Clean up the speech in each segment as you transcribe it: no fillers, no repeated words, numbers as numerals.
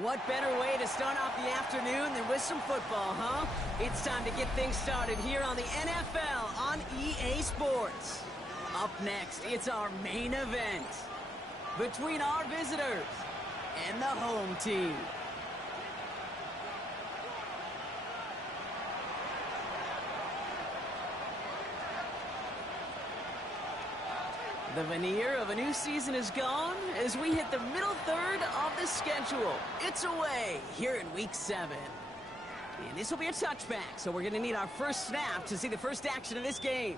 What better way to start off the afternoon than with some football, huh? It's time to get things started here on the NFL on EA Sports. Up next, it's our main event between our visitors and the home team. The veneer of a new season is gone as we hit the middle third of the schedule. It's away here in Week 7. And this will be a touchback, so we're going to need our first snap to see the first action of this game.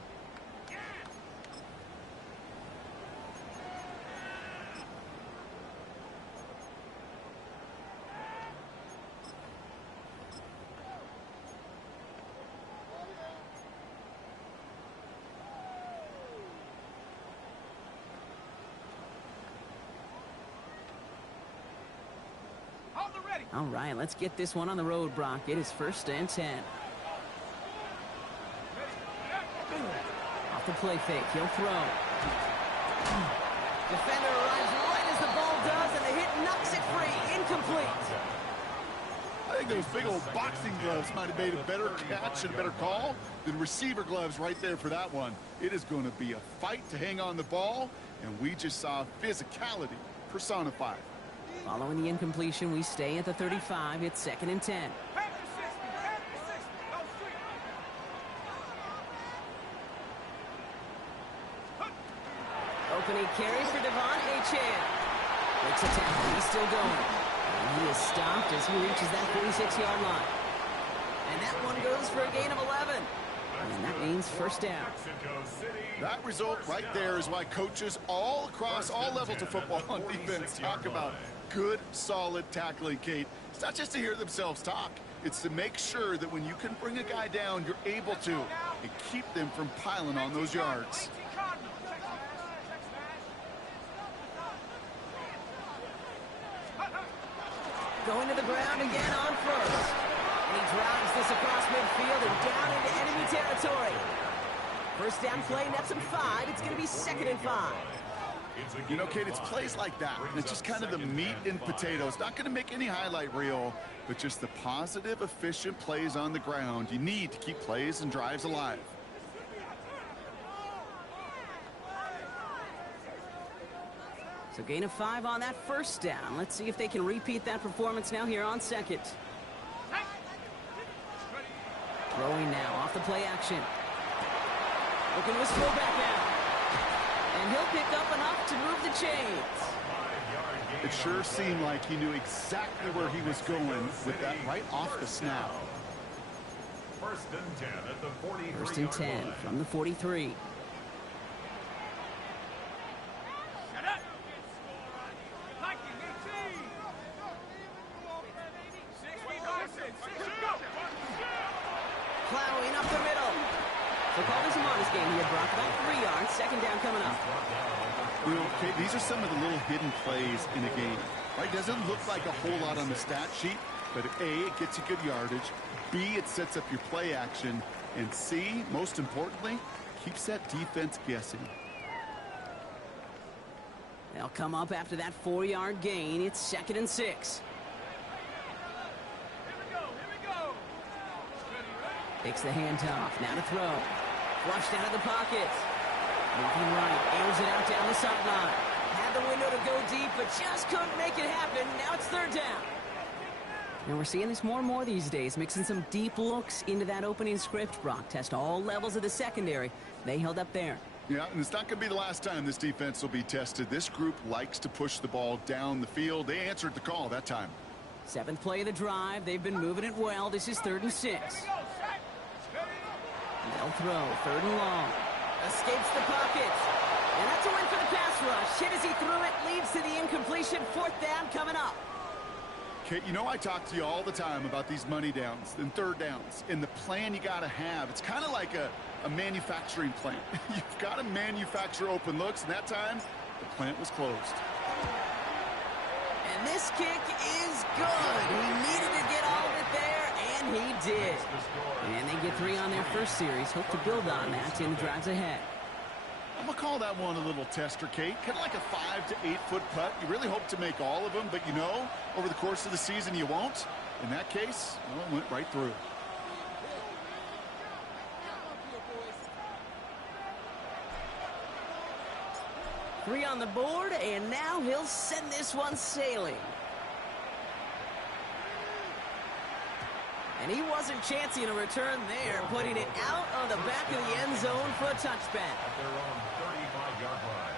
All right, let's get this one on the road, Brock. It is 1st and 10. Off the play fake, he'll throw. Defender arrives right as the ball does, and the hit knocks it free. Incomplete. I think those big old boxing gloves might have made a better catch and a better call than receiver gloves right there for that one. It is going to be a fight to hang on the ball, and we just saw physicality personified. Following the incompletion, we stay at the 35. It's 2nd and 10. Opening carry for Devon Achane. Breaks a tackle. He's still going. And he is stopped as he reaches that 46-yard line. And that one goes for a gain of 11. And that means first down. That result right there is why coaches all across all levels of football on defense talk about good, solid tackling, Kate. It's not just to hear themselves talk. It's to make sure that when you can bring a guy down, you're able to and keep them from piling on those yards. Going to the ground again on first. And he drives this across midfield and down into enemy territory. First down play, nets him 5. It's going to be 2nd and 5. You know, Kate, it's plays like that. It's just kind of the meat and potatoes. Not going to make any highlight reel, but just the positive, efficient plays on the ground. You need to keep plays and drives alive. So gain of 5 on that first down. Let's see if they can repeat that performance now here on second. Throwing now off the play action. Looking to his throw back out. And he'll pick up enough to move the chains. It sure seemed like he knew exactly where he was going with that right off the snap. First and 10 at the 43. First and 10 from the 43. Plowing up the middle. So call this a modest game. He had brought about 3 yards. Second down coming up. You know, okay, these are some of the little hidden plays in a game. Right? Doesn't look like a whole lot on the stat sheet, but A, it gets you good yardage. B, it sets up your play action. And C, most importantly, keeps that defense guessing. They'll come up after that 4-yard gain. It's second and 6. Takes the handoff. Now to throw. Flushed out of the pocket. Moving right. Airs it out down the sideline. Had the window to go deep, but just couldn't make it happen. Now it's third down. And we're seeing this more and more these days, mixing some deep looks into that opening script. Brock test all levels of the secondary. They held up there. Yeah, and it's not going to be the last time this defense will be tested. This group likes to push the ball down the field. They answered the call that time. 7th play of the drive. They've been moving it well. This is third and 6. They'll throw. Third and long. Escapes the pocket. And that's a win for the pass rush. Hit as he threw it. Leads to the incompletion. 4th down coming up. Okay, you know I talk to you all the time about these money downs and third downs and the plan you got to have. It's kind of like a manufacturing plant. You've got to manufacture open looks, and that time the plant was closed. And this kick is good. He needed to get all of it there, and he did. And they get 3 on their first series. Hope to build on that in the drives ahead. I'm going to call that one a little tester, Kate. Kind of like a 5 to 8 foot putt. You really hope to make all of them, but you know, over the course of the season you won't. In that case, well, it went right through. Three on the board, and now he'll send this one sailing. And he wasn't chancing a return there, putting it out of the back of the end zone for a touchback. At their own 35-yard line.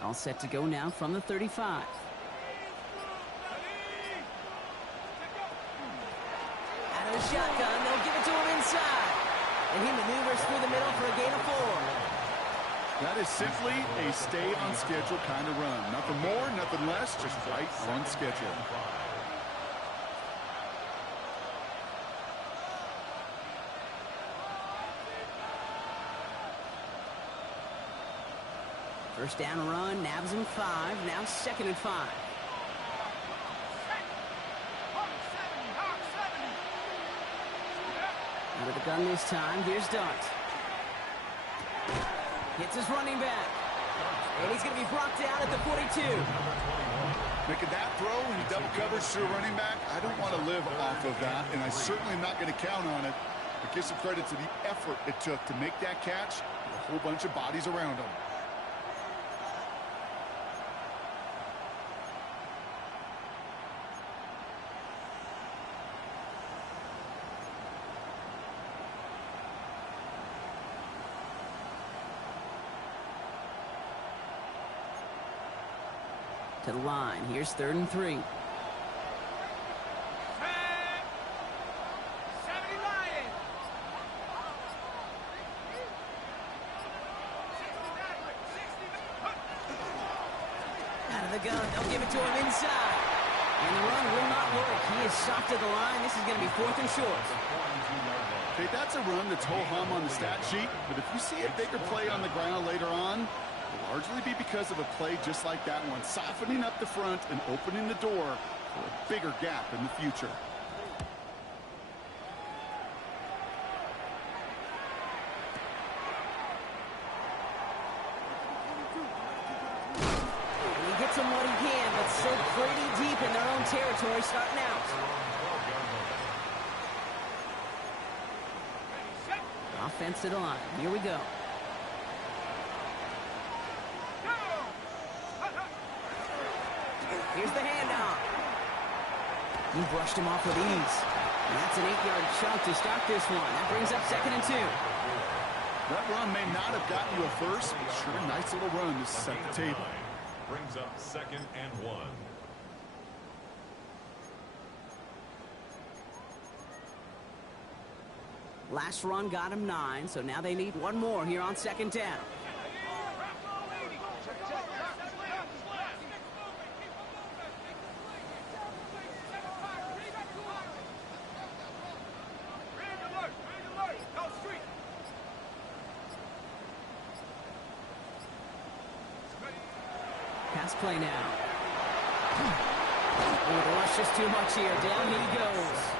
All set to go now from the 35. Out of the shotgun, they'll give it to him inside. And he maneuvers through the middle for a gain of 4. That is simply a stay on schedule kind of run. Nothing more, nothing less, just right on schedule. First down run, nabs him 5, now second and 5. Out of the gun this time, here's Dart. Hits his running back. And he's going to be brought down at the 42. Making that throw in double coverage to a running back, I don't want to live off of that, and I certainly am not going to count on it. But give some credit to the effort it took to make that catch with a whole bunch of bodies around him. To the line. Here's third and 3. Out of the gun. They'll give it to him inside. And the run will not work. He is stopped at the line. This is going to be 4th and short. Okay, that's a run that's ho-hum on the stat sheet, but if you see a bigger play on the ground later on, it'll largely be because of a play just like that one, softening up the front and opening the door for a bigger gap in the future. And he gets him what he can, but still pretty deep in their own territory starting out. Offense to the line. Here we go. Here's the handoff. He brushed him off with ease. And that's an 8-yard chunk to start this one. That brings up 2nd and 2. That run may not have gotten you a first, but sure a nice little run to set the table. Brings up 2nd and 1. Last run got him 9, so now they need one more here on 2nd down. Pass play now. Oh, the rush is too much here. Down he goes.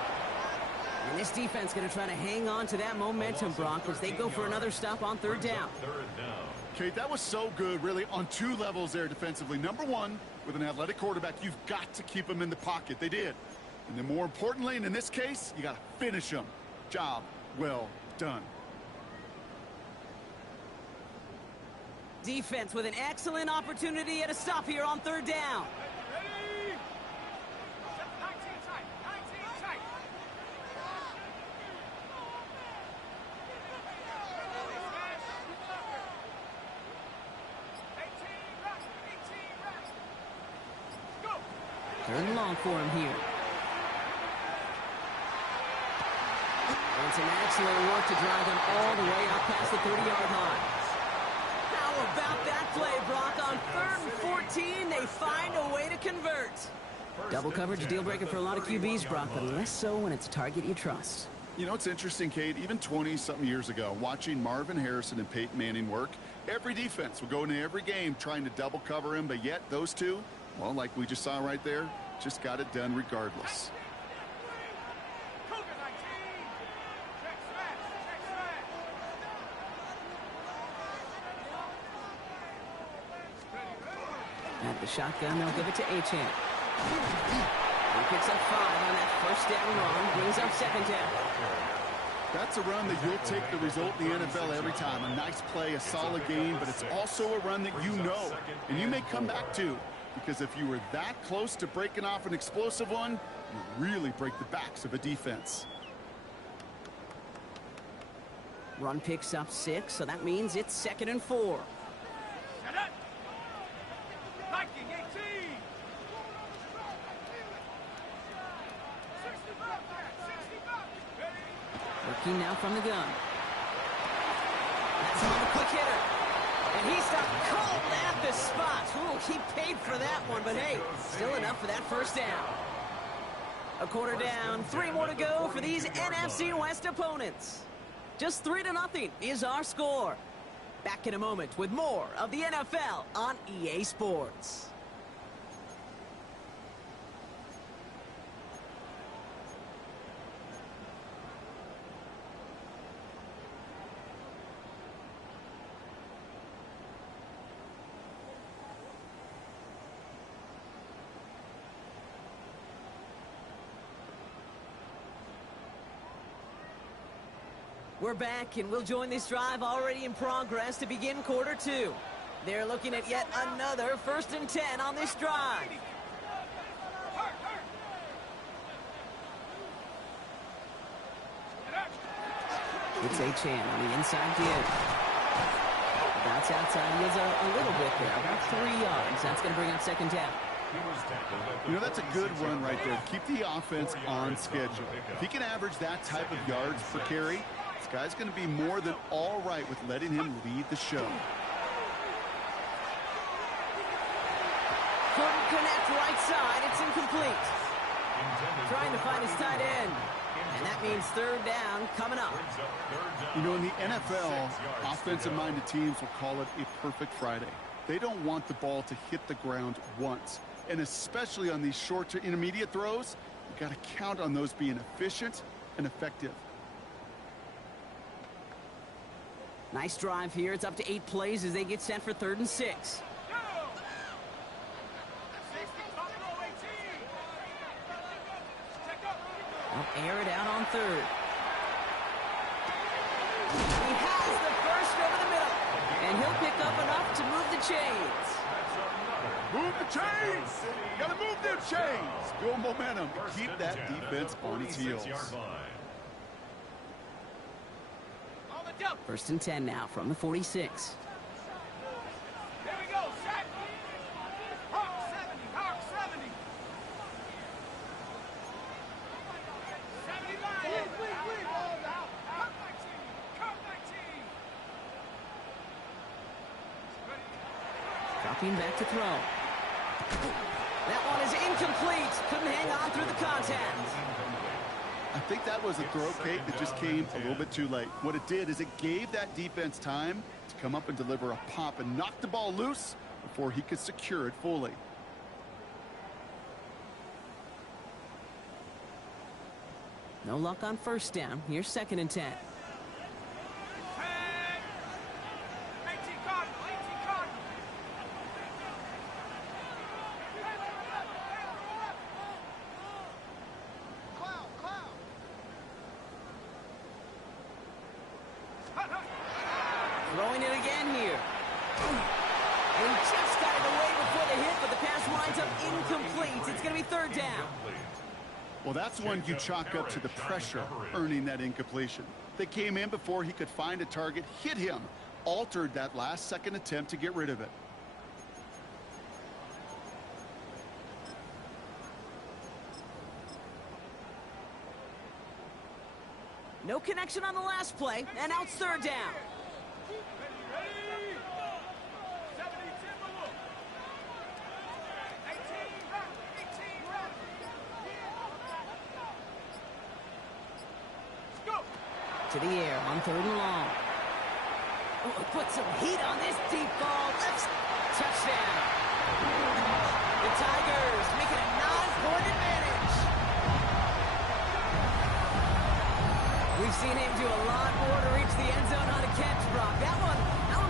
And this defense going to try to hang on to that momentum, Brock, as they go for another stop on 3rd down. Kate, that was so good, really, on 2 levels there defensively. Number one, with an athletic quarterback, you've got to keep him in the pocket. They did. And then more importantly, and in this case, you got to finish him. Job well done. Defense with an excellent opportunity at a stop here on 3rd down. Third and long for him here. And some excellent work to drive them all the way up past the 30-yard line. How about that play, Brock? On 3rd and 14, they find a way to convert. Double coverage, deal breaker for a lot of QBs, Brock, but less so when it's a target you trust. You know, it's interesting, Kate, even 20-something years ago, watching Marvin Harrison and Peyton Manning work, every defense would go into every game trying to double cover him, but yet those two, well, like we just saw right there, just got it done regardless. At the shotgun, they'll give it to Achane. He picks up 5 on that 1st down run, brings up 2nd down. That's a run that you'll take the result in the NFL every time. A nice play, a solid game, but it's also a run that you know, and you may come back to, because if you were that close to breaking off an explosive one, you really break the backs of a defense. Run picks up 6, so that means it's 2nd and 4. Working now from the gun. That's him on the quick hitter. And he stopped cold at the spot. Ooh, he paid for that one, but hey, still enough for that 1st down. A quarter down, 3 more to go for these NFC West opponents. Just 3-0 is our score. Back in a moment with more of the NFL on EA Sports. We're back, and we'll join this drive already in progress to begin quarter 2. They're looking at yet another 1st and 10 on this drive. It's Achane on the inside give. Bounce outside. He is a little bit there, about 3 yards. That's going to bring up 2nd down. You know, that's a good run right there. Keep the offense on schedule. If he can average that type of yards per carry, this guy's going to be more than all right with letting him lead the show. couldn't connect right side. It's incomplete. Trying to find his tight end. And that means third down coming up. You know, in the NFL, offensive-minded teams will call it a perfect Friday. They don't want the ball to hit the ground once. And especially on these short to intermediate throws, you've got to count on those being efficient and effective. Nice drive here. It's up to 8 plays as they get set for 3rd and 6. They'll air it out on 3rd. He has the first over the middle. And he'll pick up enough to move the chains. Move the chains! Gotta move them chains! Build momentum. Keep that defense on its heels. 1st and 10 now from the 46. There we go, set. Hawk 70, Hawk 70. 79. Ball out. Cut my team. Cut my team. Dropping back to throw. That one is incomplete. Couldn't hang on through the contact. I think that was a throw, Kate, that just came a little bit too late. What it did is it gave that defense time to come up and deliver a pop and knock the ball loose before he could secure it fully. No luck on 1st down. Here's 2nd and 10. 18 Cardinal, 18 Cardinal. Throwing it again here. And he just got it away before the hit, but the pass winds up incomplete. It's going to be 3rd down. Well, that's one you chalk up to the pressure earning that incompletion. They came in before he could find a target, hit him, altered that last-second attempt to get rid of it. No connection on the last play, and now it's 3rd down. Ready? 70 Timberwolves. 18 rep. 18 rep. Let's go. To the air on 3rd and long. Oh, put some heat on this deep ball. Touchdown. The Tigers make it a 9-point advantage. We've seen him do a lot more to reach the end zone on a catch, Brock. That one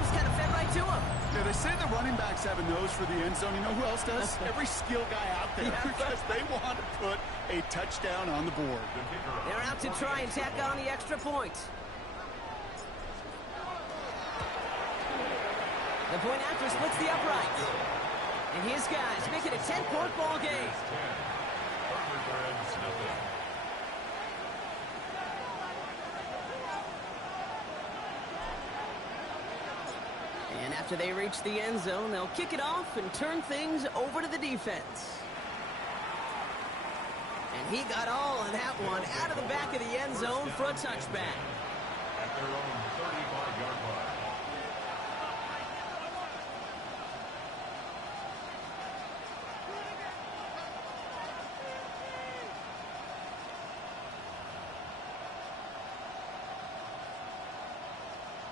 was kind of fed right to him. Yeah, they say the running backs have a nose for the end zone. You know who else does? Every skill guy out there, because they want to put a touchdown on the board. They're out to try and tack on the extra point. The point after splits the uprights. And his guys make it a 10-point ball game. And after they reach the end zone, they'll kick it off and turn things over to the defense. And he got all of that one out of the back of the end zone for a touchback. At their own 35-yard line.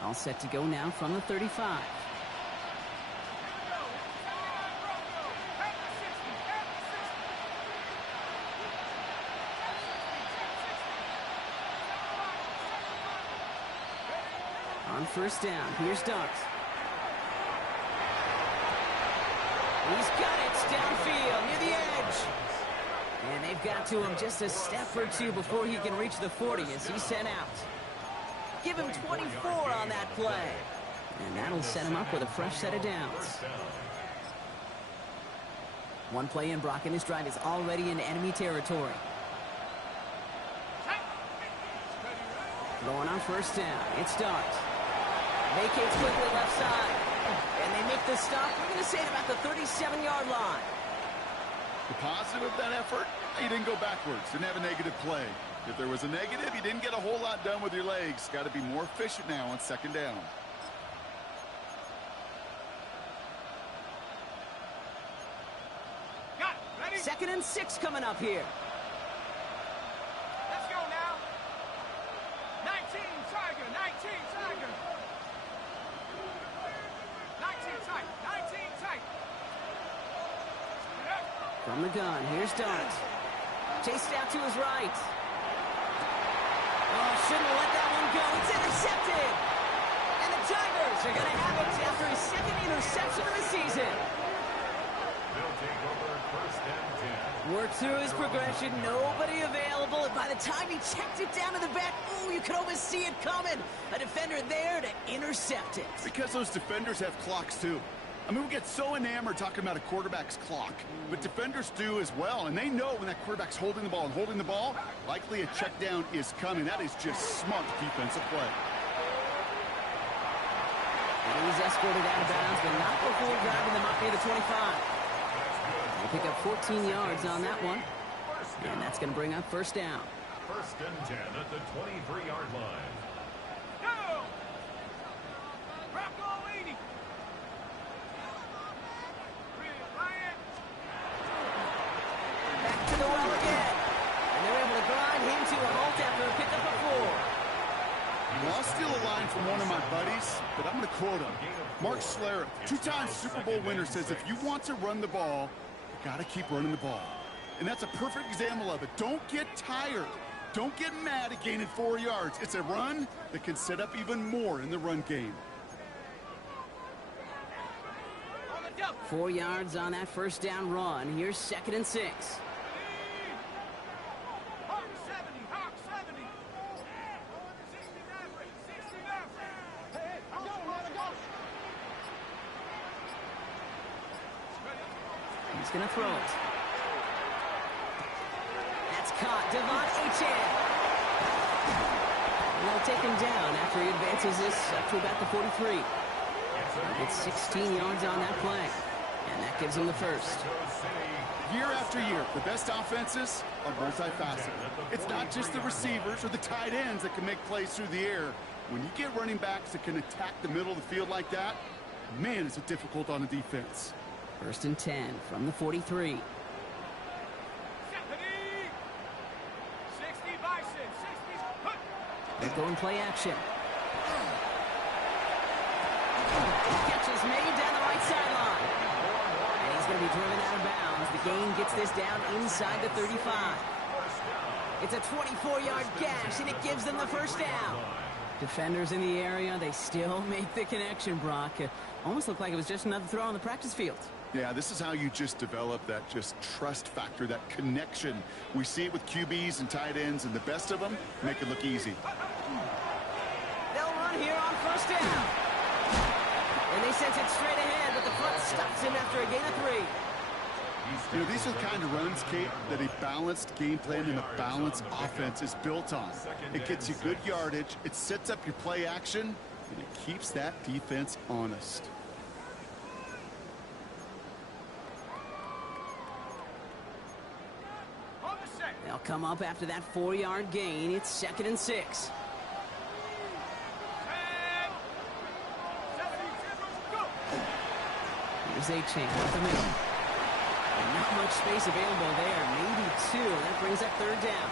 All set to go now from the 35. On 1st down, here's Dart. He's got it downfield near the edge. And they've got to him just a step or two before he can reach the 40 as he's sent out. Give him 24 on that play. And that'll set him up with a fresh set of downs. One play in, Brock, and his drive is already in enemy territory. Throwing on 1st down. It's Dart. Vacates quickly left side. And they make the stop, we're going to say, at about the 37-yard line. The positive of that effort, he didn't go backwards, didn't have a negative play. If there was a negative, you didn't get a whole lot done with your legs. Got to be more efficient now on 2nd down. 2nd and 6 coming up here. Let's go now. 19 Tiger, 19 Tiger. 19 tight, 19 tight. From the gun, here's Dart. Chased out to his right. Oh, shouldn't have let that one go. It's intercepted. And the Tigers are going to have it after his 2nd interception of the season. They'll take over 1st and 10. Worked through his progression, nobody available, and by the time he checked it down to the back, ooh, you could almost see it coming. A defender there to intercept it. Because those defenders have clocks, too. I mean, we get so enamored talking about a quarterback's clock, but defenders do as well, and they know when that quarterback's holding the ball and holding the ball, likely a check down is coming. That is just smart defensive play. And he's escorted out of bounds, but not before driving them up near the 25. They pick up 14 yards on that one, and that's going to bring up 1st down. 1st and 10 at the 23-yard line. Go! Rocco 80. Back to the well again. And they're able to grind him to a halt after a pickup of 4. Well, I'll steal a line from one of my buddies, but I'm going to quote him. Mark Schlereth, 2-time Super Bowl winner, says if you want to run the ball, you got to keep running the ball. And that's a perfect example of it. Don't get tired. Don't get mad at gaining 4 yards. It's a run that can set up even more in the run game. 4 yards on that 1st down run. Here's 2nd and 6. Hawk 70, Hawk 70. 69, 69. Hey, I'm going, let it go. He's going to throw it. That's caught. Devon Achane. They'll take him down after he advances this up to about the 43. It's 16 yards on that play. And that gives him the 1st. Year after year, the best offenses are multifaceted. It's not just the receivers or the tight ends that can make plays through the air. When you get running backs that can attack the middle of the field like that, man, is it difficult on the defense. 1st and 10 from the 43. 60 by 6, 60. They go and play action. Catch is made down the right sideline. And he's going to be driven out of bounds. The gain gets this down inside the 35. It's a 24-yard gash, and it gives them the 1st down. Defenders in the area, they still make the connection, Brock. Almost looked like it was just another throw on the practice field. Yeah, this is how you just develop that just trust factor, that connection. We see it with QBs and tight ends, and the best of them make it look easy. They'll run here on 1st down. And they sent it straight ahead, but the front stops him after a gain of 3. You know, these are the kind of runs, Kate, that a balanced game plan and a balanced offense is built on. It gets you good yardage, it sets up your play action, and it keeps that defense honest. They'll come up after that 4-yard gain. It's 2nd and 6. Here's Achane up the middle. And not much space available there. Maybe 2. That brings up 3rd down.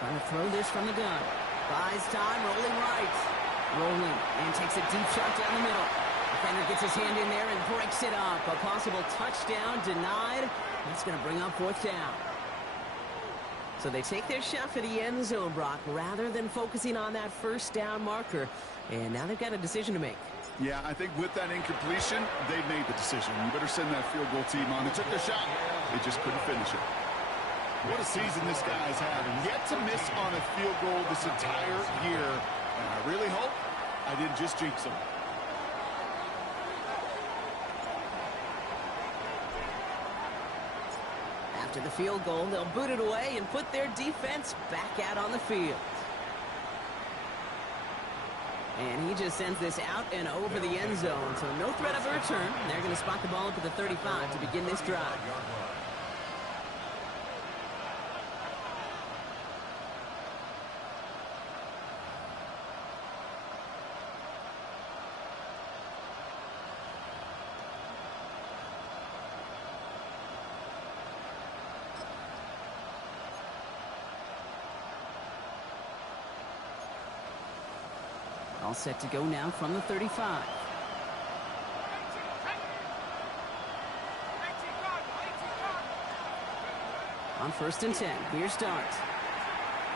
Trying to throw this from the gun. Buys time, rolling right. Rolling, and takes a deep shot down the middle. Defender gets his hand in there and breaks it up. A possible touchdown denied. That's going to bring up 4th down. So they take their shot for the end zone, Brock, rather than focusing on that 1st down marker. And now they've got a decision to make. Yeah, I think with that incompletion, they made the decision. You better send that field goal team on. They took their shot. They just couldn't finish it. What a season this guy's having. Yet to miss on a field goal this entire year. And I really hope I didn't just jinx him. After the field goal, they'll boot it away and put their defense back out on the field. And he just sends this out and over the end zone. So no threat of a return. They're going to spot the ball up at the 35 to begin this drive. All set to go now from the 35. On 1st and 10, here starts.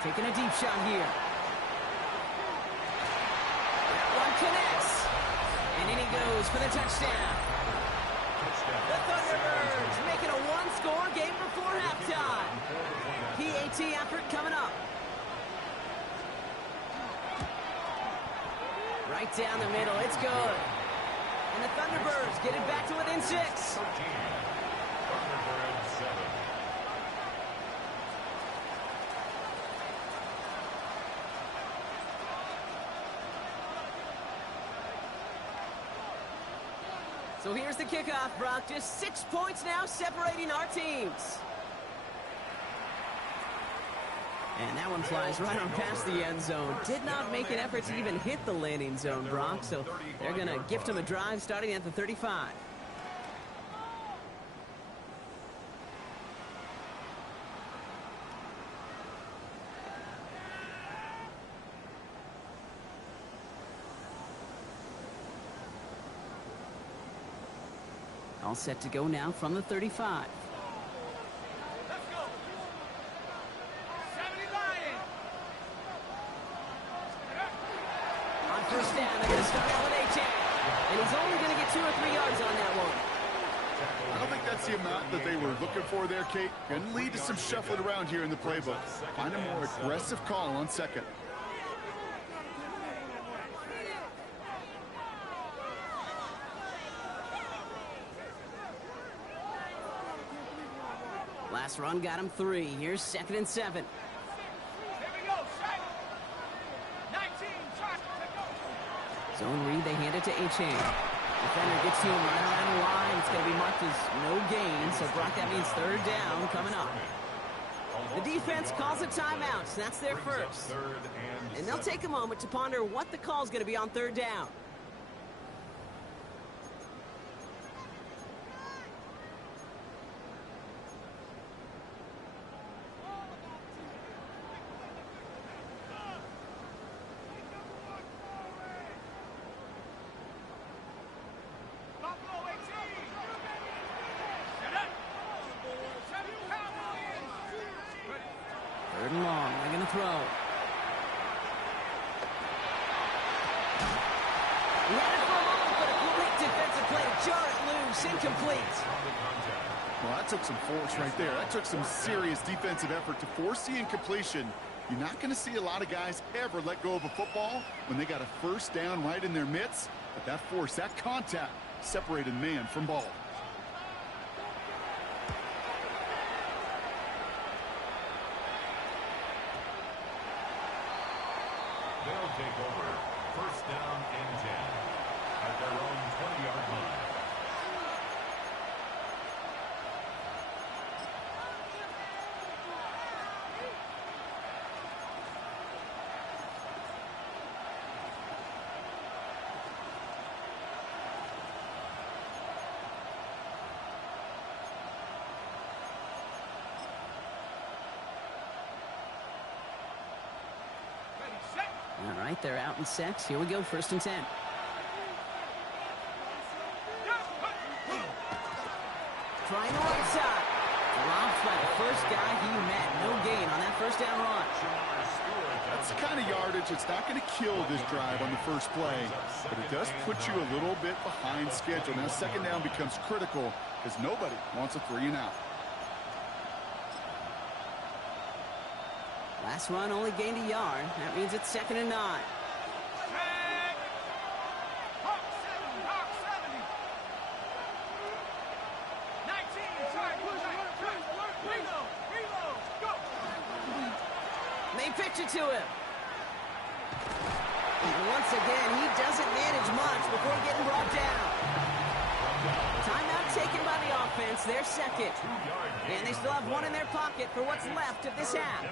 Taking a deep shot here. That one connects. And in he goes for the touchdown. The Thunderbirds making a one-score game before halftime. PAT effort coming up. Right down the middle, it's good. And the Thunderbirds get it back to within 6. Thunderbirds 7. So here's the kickoff, Brock. Just 6 points now separating our teams. And that one flies right on past the end zone. Did not make an effort to even hit the landing zone, Brock. So they're going to gift him a drive starting at the 35. All set to go now from the 35. First down, they're going to start out with A-Chain. And he's only going to get 2 or 3 yards on that one. I don't think that's the amount that they were looking for there, Kate. Going to lead to some shuffling around here in the playbook. Find a more aggressive call on second. Last run got him 3. Here's 2nd and 7. Zone read, they hand it to A-Chain. Defender gets to him right around the line. It's going to be marked as no gain. So, Brock, that means 3rd down coming up. The defense calls a timeout. So that's their first. And they'll take a moment to ponder what the call is going to be on 3rd down. Third and long, they're going to throw. He had it for a moment, but a quick defensive play to jar it loose, incomplete. Well, that took some force right there. That took some serious defensive effort to force the incompletion. You're not going to see a lot of guys ever let go of a football when they got a first down right in their midst. But that force, that contact, separated man from ball. They'll take over 1st down and 10 at their own 20-yard line. All right, they're out in sets. Here we go, 1st and 10. Trying the right side. Dropped by the first guy he met. No gain on that 1st down run. That's the kind of yardage that's not going to kill this drive on the first play, but it does put you a little bit behind schedule. Now 2nd down becomes critical because nobody wants a 3 and out. Last run only gained a yard. That means it's 2nd and 9. They pitch it to him. And once again, he doesn't manage much before getting brought down. Timeout taken by the offense, their second. And they still have one in their pocket for what's left of this half.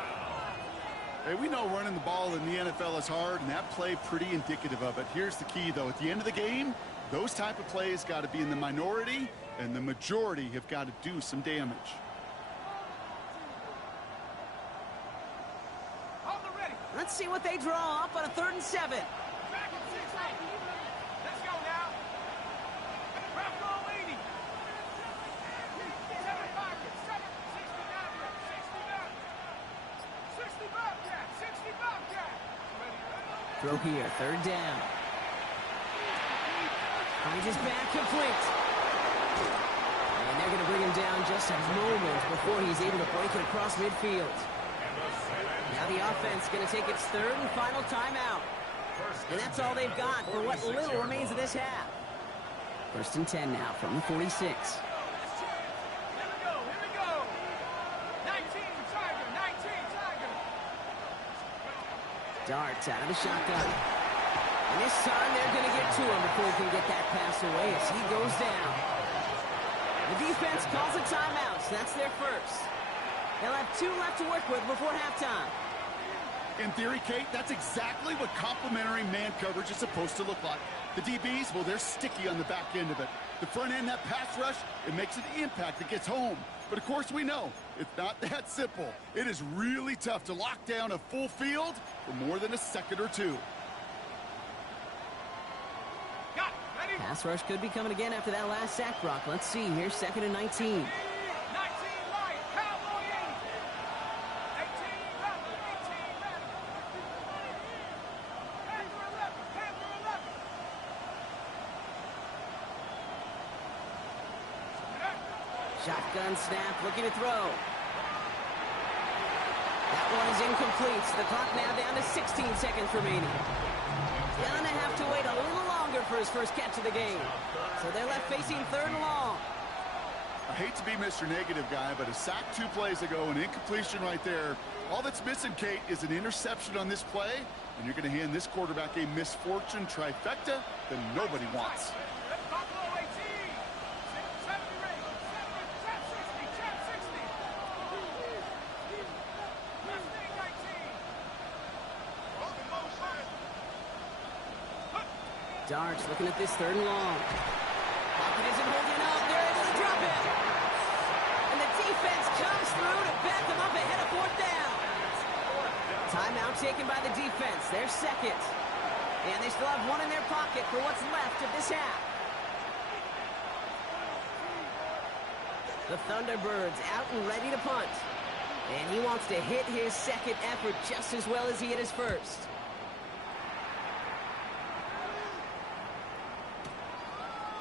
Hey, we know running the ball in the NFL is hard, and that play pretty indicative of it. Here's the key, though. At the end of the game, those type of plays got to be in the minority, and the majority have got to do some damage. Let's see what they draw up on a 3rd and 7. Let's go now. Rep goal 80. 75, 60 Bobcat, 60 Bobcat. Throw here, 3rd down. Finds his back complete. And they're going to bring him down just a moment before he's able to break it across midfield. Now the offense going to take its 3rd and final timeout. And that's all they've got for what little remains of this half. 1st and 10 now from the 46. Here we go. 19 Tiger, 19 Tiger. Darts out of the shotgun. And this time they're going to get to him before he can get that pass away as he goes down. The defense calls a timeout, so that's their first. They'll have 2 left to work with before halftime. In theory, Kate, that's exactly what complementary man coverage is supposed to look like. The DBs, well, they're sticky on the back end of it. The front end, that pass rush, it makes an impact that gets home. But, of course, we know it's not that simple. It is really tough to lock down a full field for more than a second or two. Got it, ready? Pass rush could be coming again after that last sack, Brock. Let's see here, 2nd and 19. Shotgun snap, looking to throw. That one is incomplete. So the clock now down to 16 seconds remaining. Gonna have to wait a little longer for his first catch of the game. So they're left facing 3rd and long. I hate to be Mr. Negative guy, but a sack 2 plays ago, an incompletion right there. All that's missing, Kate, is an interception on this play, and you're going to hand this quarterback a misfortune trifecta that nobody wants. Darts looking at this 3rd and long. Pocket isn't holding up. They're able to drop it. And the defense comes through to back them up ahead of 4th down. Timeout taken by the defense. Their second. And they still have one in their pocket for what's left of this half. The Thunderbirds out and ready to punt. And he wants to hit his second effort just as well as he hit his first.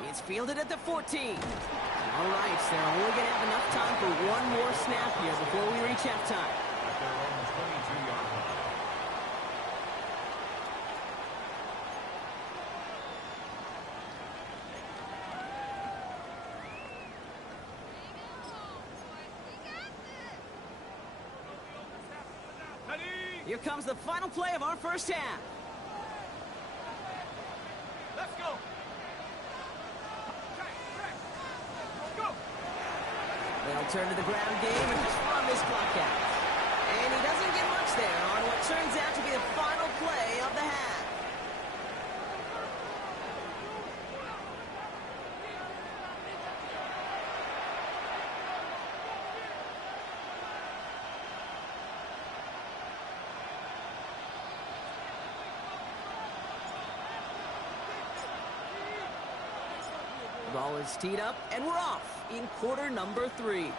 It's fielded at the 14. All right, so they're only going to have enough time for one more snap here before we reach halftime. Here comes the final play of our first half. Let's go. They'll turn to the ground game and just run this clock out. And he doesn't get much there on what turns out to be the final play of the half. Ball is teed up, and we're off in quarter number 3.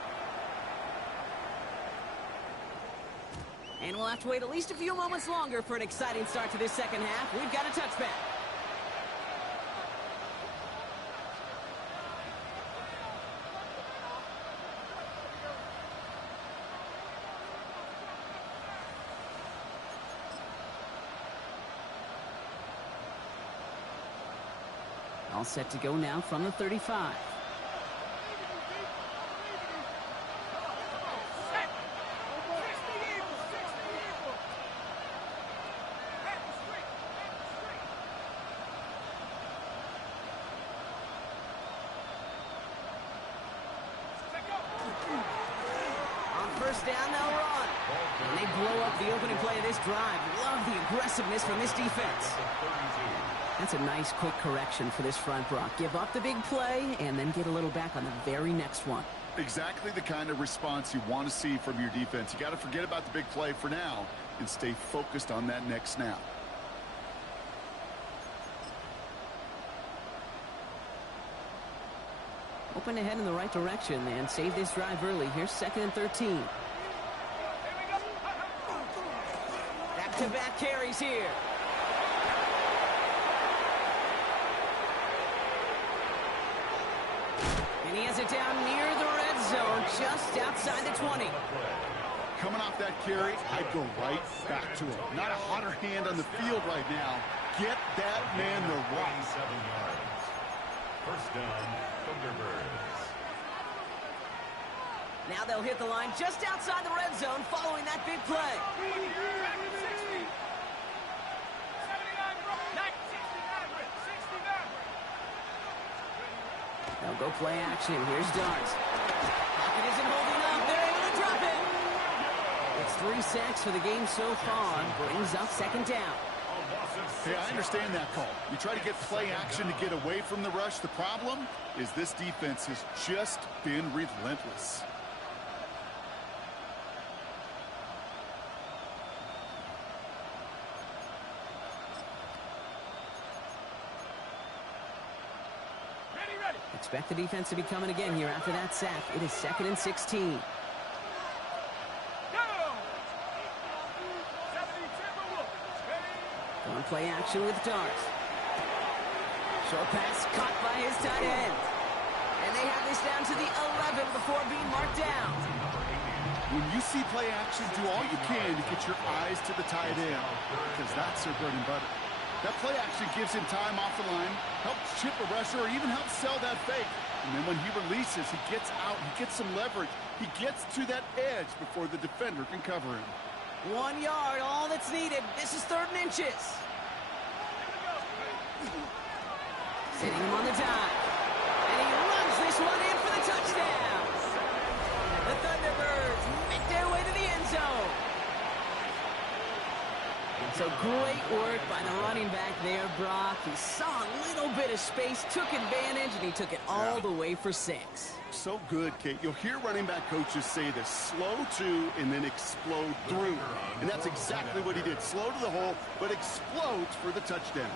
And we'll have to wait at least a few moments longer for an exciting start to this second half. We've got a touchback. All set to go now from the 35. blow up the opening play of this drive. Love the aggressiveness from this defense. That's a nice quick correction for this front, Brock. Give up the big play and then get a little back on the very next one. Exactly the kind of response you want to see from your defense. You got to forget about the big play for now and stay focused on that next snap. Open ahead in the right direction and save this drive early. Here's 2nd and 13. Back-to-back carries here. And he has it down near the red zone, just outside the 20. Coming off that carry, I'd go right back to him. Not a hotter hand on the field right now. Get that man the rock. 7 yards. First down, Thunderbirds. Now they'll hit the line just outside the red zone following that big play. They'll go play action. Here's Darts. Pocket isn't holding up. They're able to drop it. It's 3 sacks for the game so far. Brings up 2nd down. Hey, I understand that call. You try to get play action to get away from the rush. The problem is this defense has just been relentless. Expect the defense to be coming again here after that sack. It is 2nd and 16. On play action with Darts. Short pass caught by his tight end. And they have this down to the 11 before being marked down. When you see play action, do all you can to get your eyes to the tight end, because that's their bread and butter. That play action gives him time off the line, helps chip a rusher, or even helps sell that fake. And then when he releases, he gets out, he gets some leverage. He gets to that edge before the defender can cover him. 1 yard, all that's needed. This is 3rd and inches. Sitting him on the dive. And he runs this one in for the touchdown. The Thunderbirds make their way to the end zone. So great work by the running back there, Brock. He saw a little bit of space, took advantage, and he took it all the way for 6. So good, Kate. You'll hear running back coaches say this: slow to and then explode through. And that's exactly what he did. Slow to the hole, but explodes for the touchdown.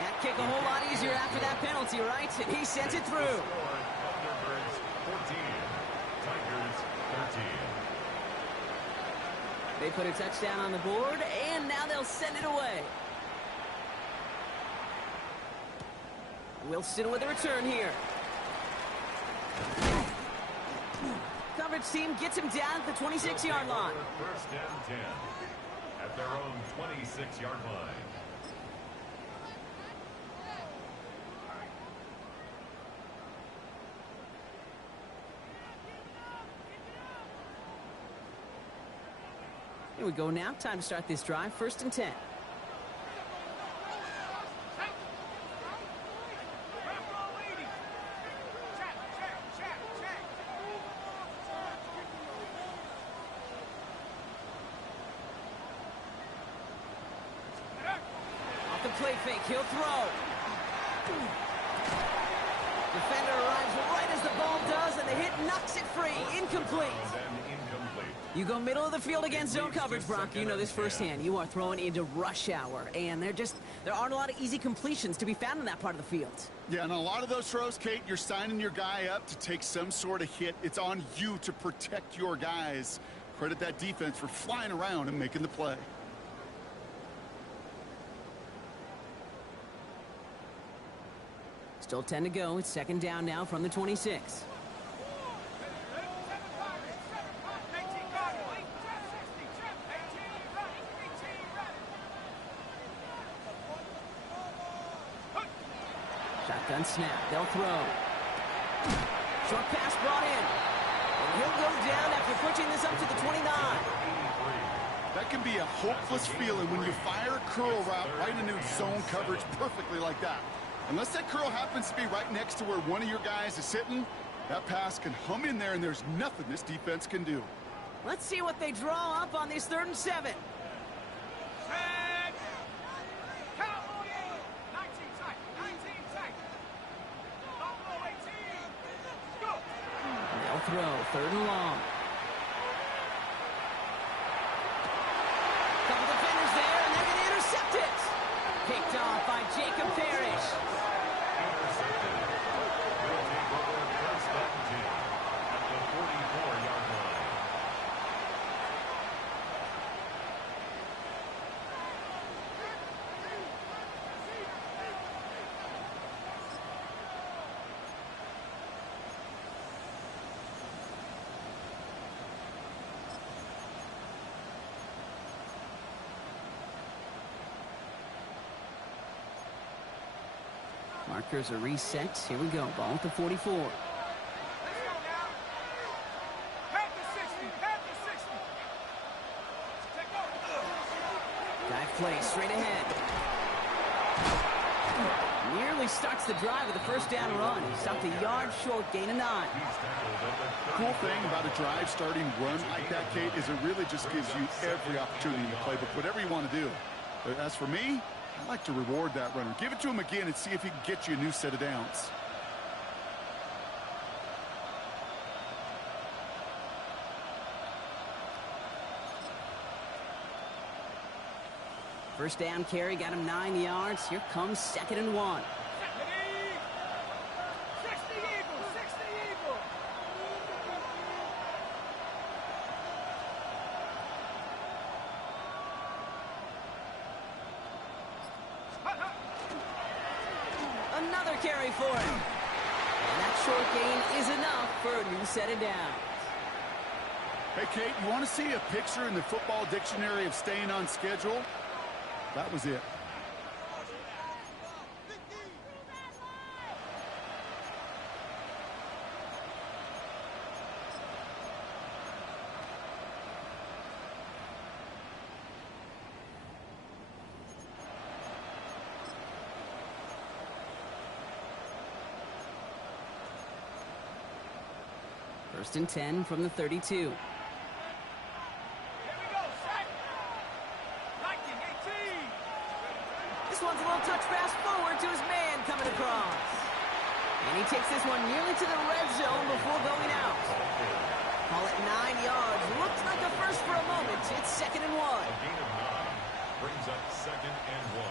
That kick a whole lot easier after that penalty, right? And he sends it through. Thunderbirds 14, Tigers 13. They put a touchdown on the board, and now they'll send it away. Wilson with a return here. Coverage team gets him down at the 26-yard line. First and 10 at their own 26-yard line. Here we go now. Time to start this drive. 1st and 10. Off the play fake, he'll throw. Defender arrives right as the ball does, and the hit knocks it free. Incomplete. You go middle of the field against zone coverage, Brock. You know this firsthand. You are throwing into rush hour, and there aren't a lot of easy completions to be found in that part of the field. Yeah, and a lot of those throws, Kate, you're signing your guy up to take some sort of hit. It's on you to protect your guys. Credit that defense for flying around and making the play. Still 10 to go. It's 2nd down now from the 26. Shotgun snap. They'll throw. Short pass brought in. And he'll go down after pushing this up to the 29. That can be a hopeless feeling when you fire a curl route right into zone coverage perfectly like that. Unless that curl happens to be right next to where one of your guys is sitting, that pass can hum in there and there's nothing this defense can do. Let's see what they draw up on this 3rd and 7. Set. Cowboy 19 tight. 19 tight. Buffalo 18. Go. They'll throw 3rd and long. Couple defenders there, and they're going to intercept it. Picked off by Jacob Parrish. Intercepted. They'll take over 1st and 10 at the 44-yard line. Markers are reset. Here we go. Ball at the 44. Let's go now. Head to 60. Head to 60. Take over. Dive play straight ahead. Nearly starts the drive with a 1st down run. He stopped a yard short, gain of 9. Cool thing about a drive starting run like that, Kate, is it really just gives you every opportunity in the playbook, whatever you want to do. But as for me, I like to reward that runner. Give it to him again and see if he can get you a new set of downs. First down carry got him 9 yards. Here comes 2nd and 1. 60 Eagles. 60 Eagles. Another carry for him. And that short gain is enough for a new set of downs. Hey, Kate, you want to see a picture in the football dictionary of staying on schedule? That was it. First and 10 from the 32. Here we go. Set. Lightning 18. This one's a little touch pass forward to his man coming across. And he takes this one nearly to the red zone before going out. Call it 9 yards. Looks like a first for a moment. It's 2nd and 1. A gain of 9 brings up 2nd and 1.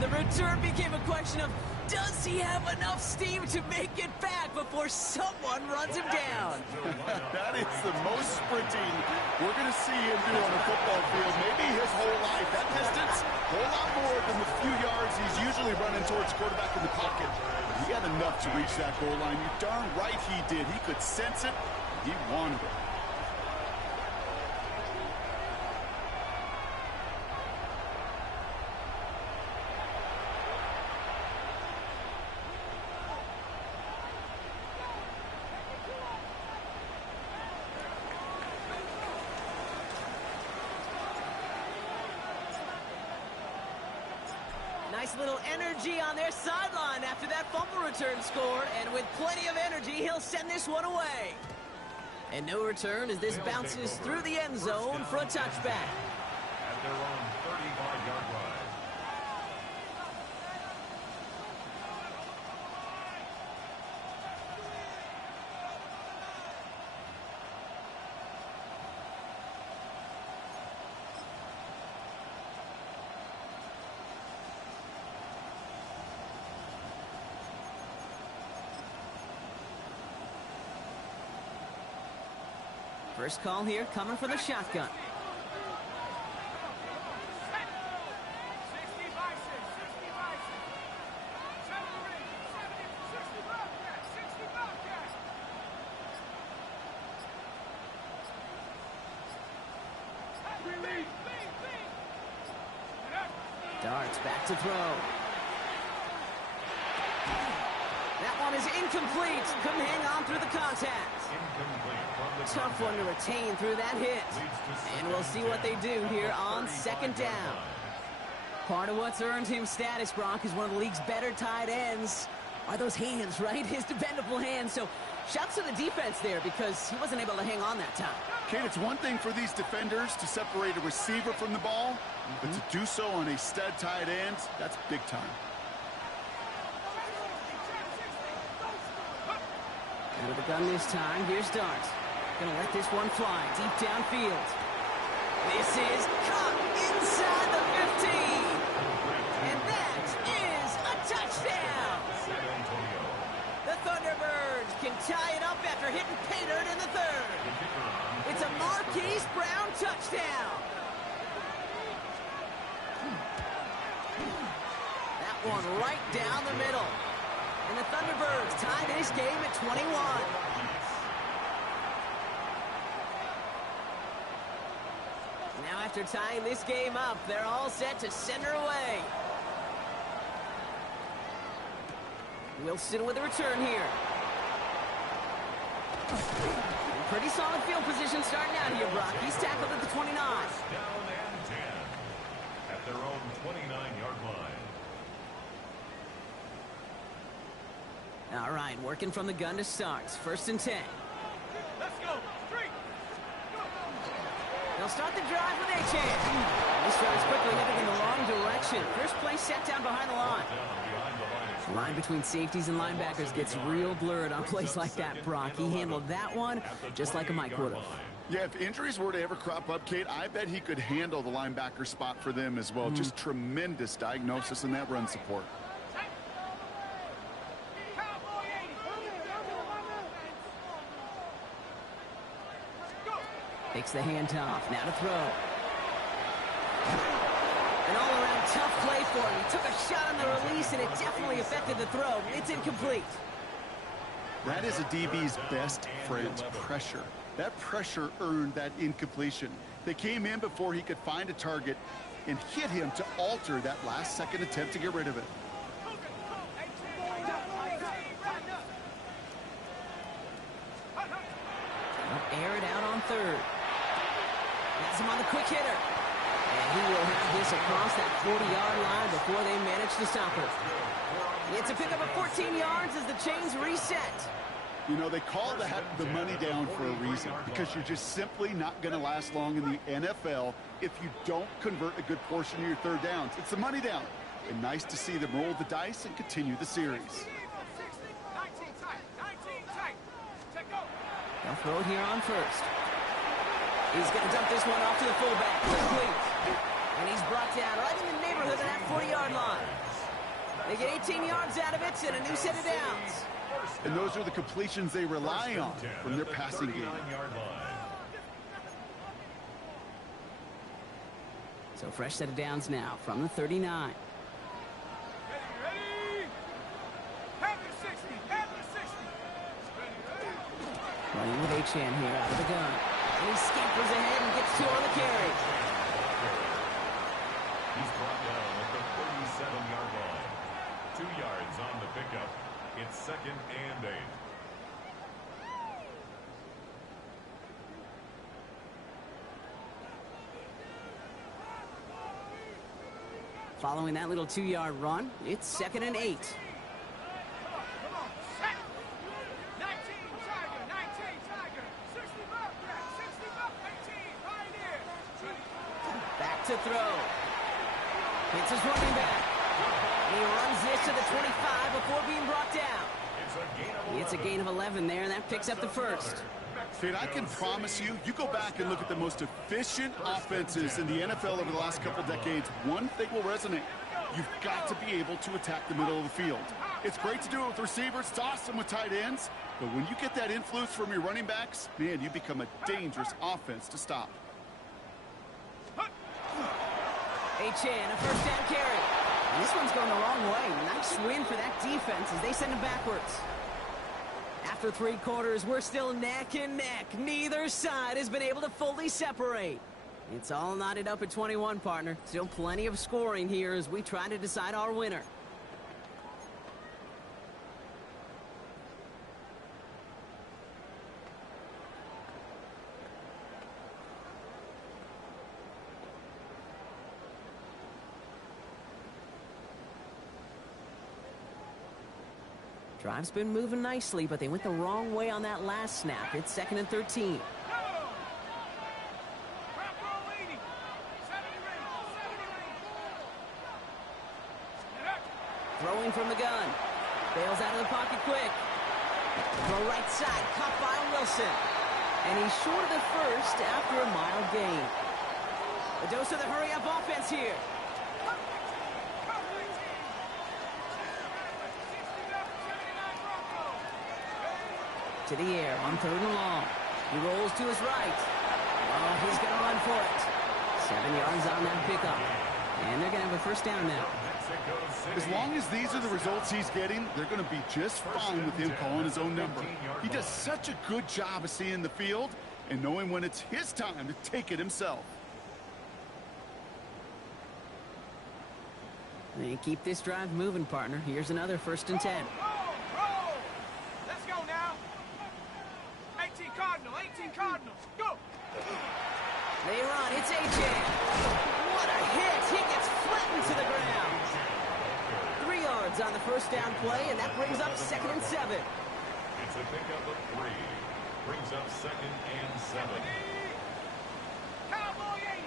The return became a question of, does he have enough steam to make it back before someone runs him down? That is the most sprinting we're going to see him do on a football field. Maybe his whole life. That distance, a whole lot more than the few yards he's usually running towards quarterback in the pocket. But he had enough to reach that goal line. You're darn right he did. He could sense it. He wanted it. Nice little energy on their sideline after that fumble return score, and with plenty of energy, he'll send this one away. And no return as this bounces through the end zone for a touchback. At their own 35-yard line. First call here coming from the shotgun. starts. Back to throw. That one is incomplete. Couldn't hang on through the contact. Tough one to retain through that hit. And we'll see what they do here on second down. Part of what's earned him status, Brock, is one of the league's better tight ends. Are those hands, right? His dependable hands. So shouts to the defense there because he wasn't able to hang on that time. Kate, it's one thing for these defenders to separate a receiver from the ball, but to do so on a stud tight end, that's big time. Out of the gun this time. Here's Dart. Gonna let this one fly deep downfield. This is caught inside the 15. And that is a touchdown. The Thunderbirds can tie it up after hitting pay dirt in the third. It's a Marquise Brown touchdown. That one right down the middle. And the Thunderbirds tie this game at 21. Now after tying this game up, they're all set to send her away. Wilson with a return here. Pretty solid field position starting out here, Brock. He's tackled at the 29. Down and 10 at their own 29-yard line. All right, working from the gun to start. First and 10. Let's go. Street. They'll start the drive with A-Chan. This drive is quickly headed in the wrong direction. First play set down behind the line. The line between safeties and linebackers gets real blurred on plays like that, Brock. He handled that one just like a Mike would have. Yeah, if injuries were to ever crop up, Kate, I bet he could handle the linebacker spot for them as well. Just tremendous diagnosis in that run support. Cowboy 80. Go. Takes the handoff. Now to throw. An all-around tough play for him. He took a shot on the release, and it definitely affected the throw. It's incomplete. That is a DB's best friend, pressure. That pressure earned that incompletion. They came in before he could find a target and hit him to alter that last-second attempt to get rid of it. Air it out on third. That's him on the quick hitter. And he will have this across that 40-yard line before they manage to stop her. It's a pickup of 14 yards as the chains reset. You know, they call that the money down for a reason, because you're just simply not going to last long in the NFL if you don't convert a good portion of your third downs. It's the money down. And nice to see them roll the dice and continue the series. 19 tight. 19 tight. Check go. They'll throw it here on first. He's going to dump this one off to the fullback. Complete. And he's brought down right in the neighborhood of that 40-yard line. They get 18 yards out of it and a new set of downs. And those are the completions they rely on from their passing game. So fresh set of downs now from the 39. Ready. Have your 60. Have your 60. Ready. Running with A-Chan here out of the gun. And he scampers ahead and gets two on the carry. He's brought down at the 37-yard line. 2 yards on the pickup. It's second and 8. Following that little 2-yard run, it's second and 8. Come on. Set. 19 Tiger. 19 Tiger. 60 buck. 60 buck. 18. Pioneer. Ready. Back to throw. Hits his running back. And he runs this to the 25 before being brought down. It's a gain of 11 there, and that picks up the first. Kate, I can promise you, you go back and look at the most efficient offenses in the NFL over the last couple decades, one thing will resonate. You've got to be able to attack the middle of the field. It's great to do it with receivers, it's awesome with tight ends, but when you get that influence from your running backs, man, you become a dangerous offense to stop. A-Chan, a first down carry. And this one's going the wrong way. Nice win for that defense as they send him backwards. After 3 quarters, we're still neck and neck. Neither side has been able to fully separate. It's all knotted up at 21, partner. Still plenty of scoring here as we try to decide our winner. Drive's been moving nicely, but they went the wrong way on that last snap. It's 2nd and 13. Throwing from the gun. Bails out of the pocket quick. Throw right side, caught by Wilson. And he's short of the first after a mild gain. A dose of the hurry-up offense here. To the air on 3rd and long. He rolls to his right. Oh, he's going to run for it. 7 yards on that pickup. And they're going to have a first down now. As long as these are the results he's getting, they're going to be just fine with him calling his own number. He does such a good job of seeing the field and knowing when it's his time to take it himself. They keep this drive moving, partner. Here's another 1st and 10. Roll! Let's go now. 18 Cardinals, go! They run, it's A.J. What a hit! He gets flattened to the ground. 3 yards on the first down play, and that brings up 2nd and 7. It's a pickup of 3. Brings up 2nd and 7. Cowboy 80.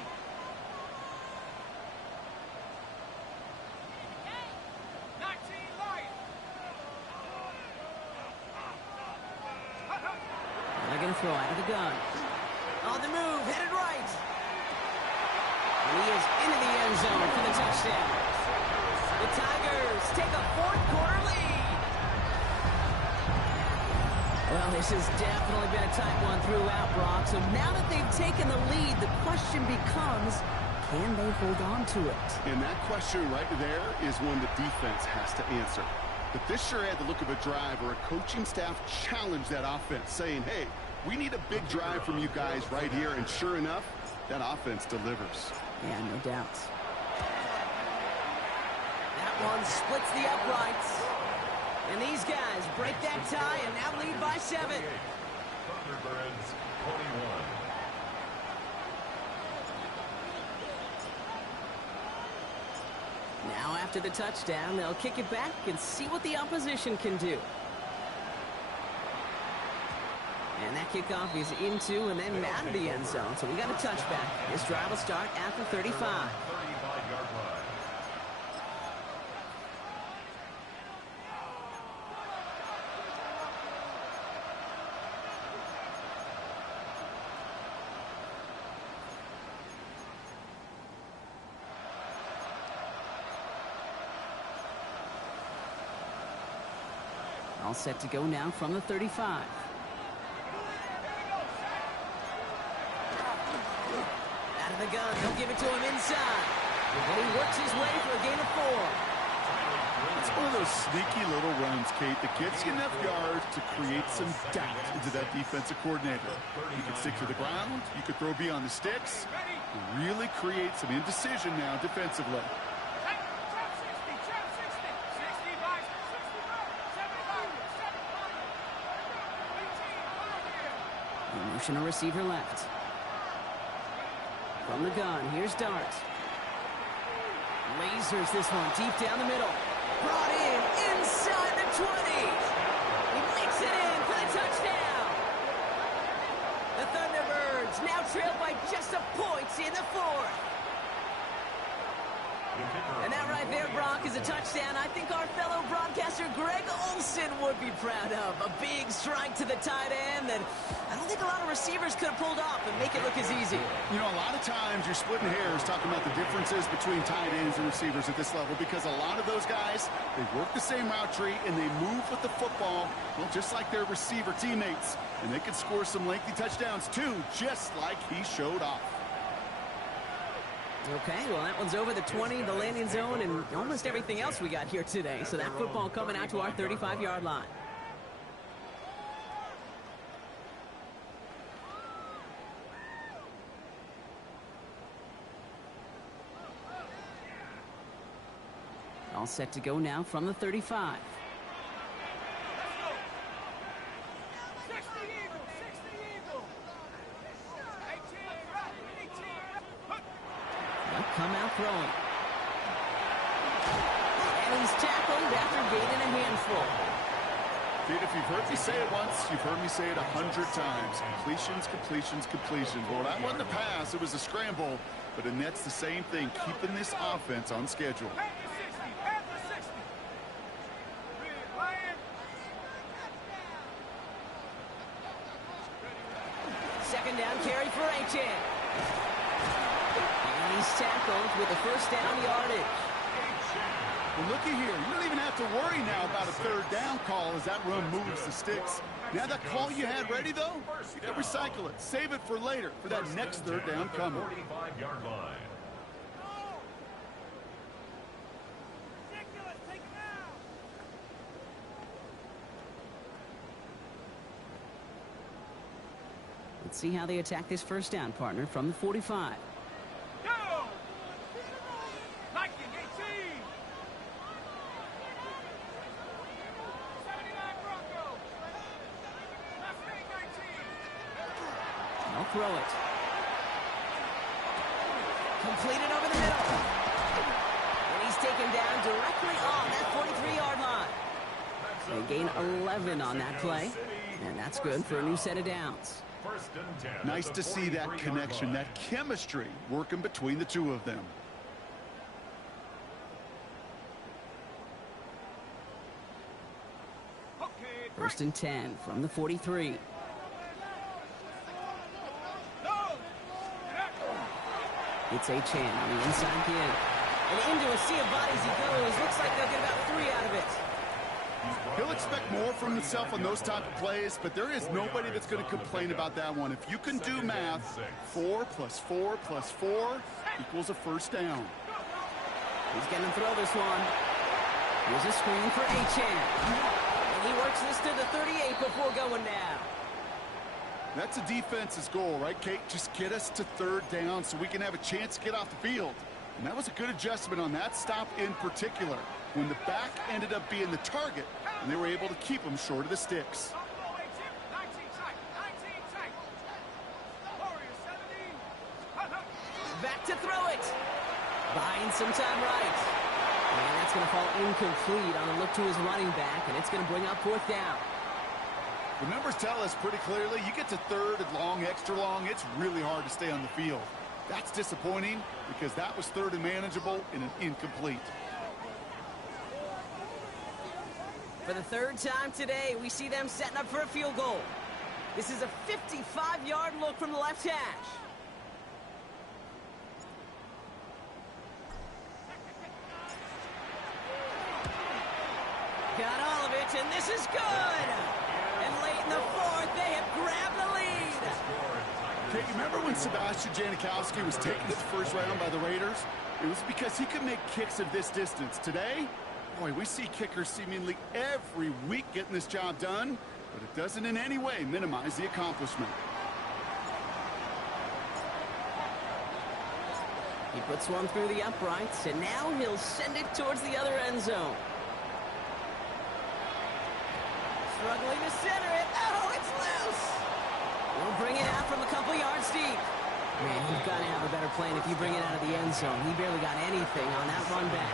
They're going to throw out of the gun. On the move, headed right. And he is into the end zone for the touchdown. The Tigers take a 4th quarter lead. Well, this has definitely been a tight one throughout, Brock. So now that they've taken the lead, the question becomes, can they hold on to it? And that question right there is one the defense has to answer. But this sure had the look of a drive where a coaching staff challenged that offense, saying, hey, we need a big drive from you guys right here. And sure enough, that offense delivers. Yeah, no doubt. That one splits the uprights. And these guys break that tie and now lead by 7. Thunderbirds 21. Now after the touchdown, they'll kick it back and see what the opposition can do. And that kickoff is into and then out of the end zone. So we got a touchback. This drive will start at the 35. 35-yard line. All set to go now from the 35. Out of the gun, they'll give it to him inside. And he works his way for a gain of 4. It's one of those sneaky little runs, Kate, that gets you enough yards to create some doubt into that defensive coordinator. You can stick to the ground, you could throw beyond the sticks, really create some indecision now defensively. Motion a receiver left. From the gun, here's Dart. Lasers this one deep down the middle. Brought in inside the 20. He makes it in for the touchdown. The Thunderbirds now trail by just a point in the 4th. And that right there, Brock, is a touchdown I think our fellow broadcaster Greg Olson would be proud of. A big strike to the tight end that I don't think a lot of receivers could have pulled off and make it look as easy. You know, a lot of times you're splitting hairs talking about the differences between tight ends and receivers at this level because a lot of those guys, they work the same route tree and they move with the football, well, just like their receiver teammates. And they can score some lengthy touchdowns too, just like he showed off. Okay, well, that one's over the 20, the landing zone, and almost everything else we got here today. So that football coming out to our 35-yard line. All set to go now from the 35. 60 Eagle, 60 Eagle. 18. They'll come out throwing. And he's tackled after gaining a handful. Pete, if you've heard me say it once, you've heard me say it 100 times. Completions, completions, completions. Well, that wasn't a pass. It was a scramble. But the net's the same thing, keeping this offense on schedule. Panther 60. Big Lion. Second down carry for Achan. And he's tackled with the first down yardage. Well, looky here. You don't even have to worry now about a third down call as that run moves the sticks. Now that call you had ready, though, you can recycle it. Save it for later, for that next third down coming. 45-yard line. Ridiculous. Take him out. Let's see how they attack this first down, partner, from the 45. Go. Nike 18. 79 Broncos. Left wing 19. They'll throw it. Completed over the middle. And he's taken down directly on that 43-yard line. They gain 11 on that play. And that's good for a new set of downs. First and 10. Nice to see that connection, that chemistry working between the two of them. Okay. First and 10 from the 43. No. It's Achan on the inside kid. And into a sea of bodies he goes. Looks like they'll get about 3 out of it. He'll expect more from himself on those type of plays, but there is nobody that's going to complain about that one. If you can do math, 4 + 4 + 4 equals a first down. He's going to throw this one. Here's a screen for Achan. And he works this to the 38 before going down. That's a defense's goal, right, Kate? Just get us to third down so we can have a chance to get off the field. And that was a good adjustment on that stop in particular, when the back ended up being the target, and they were able to keep him short of the sticks. 19 tight. 19 tight. Warriors 70. Back to throw it. Buying some time right. And that's going to fall incomplete on a look to his running back, and it's going to bring up fourth down. The numbers tell us pretty clearly, you get to third and long, extra long, it's really hard to stay on the field. That's disappointing because that was third and manageable in an incomplete. For the third time today, we see them setting up for a field goal. This is a 55-yard look from the left hash. Got all of it, and this is good. And late in the fourth, they have grabbed the lead. Okay, remember when Sebastian Janikowski was taken to the first round by the Raiders? It was because he could make kicks of this distance. Today, boy, we see kickers seemingly every week getting this job done, but it doesn't in any way minimize the accomplishment. He puts one through the uprights, and now he'll send it towards the other end zone. Struggling to center it. Oh, it's loose. We'll bring it out from a couple yards deep. Man, you've got to have a better plan if you bring it out of the end zone. He barely got anything on that run back.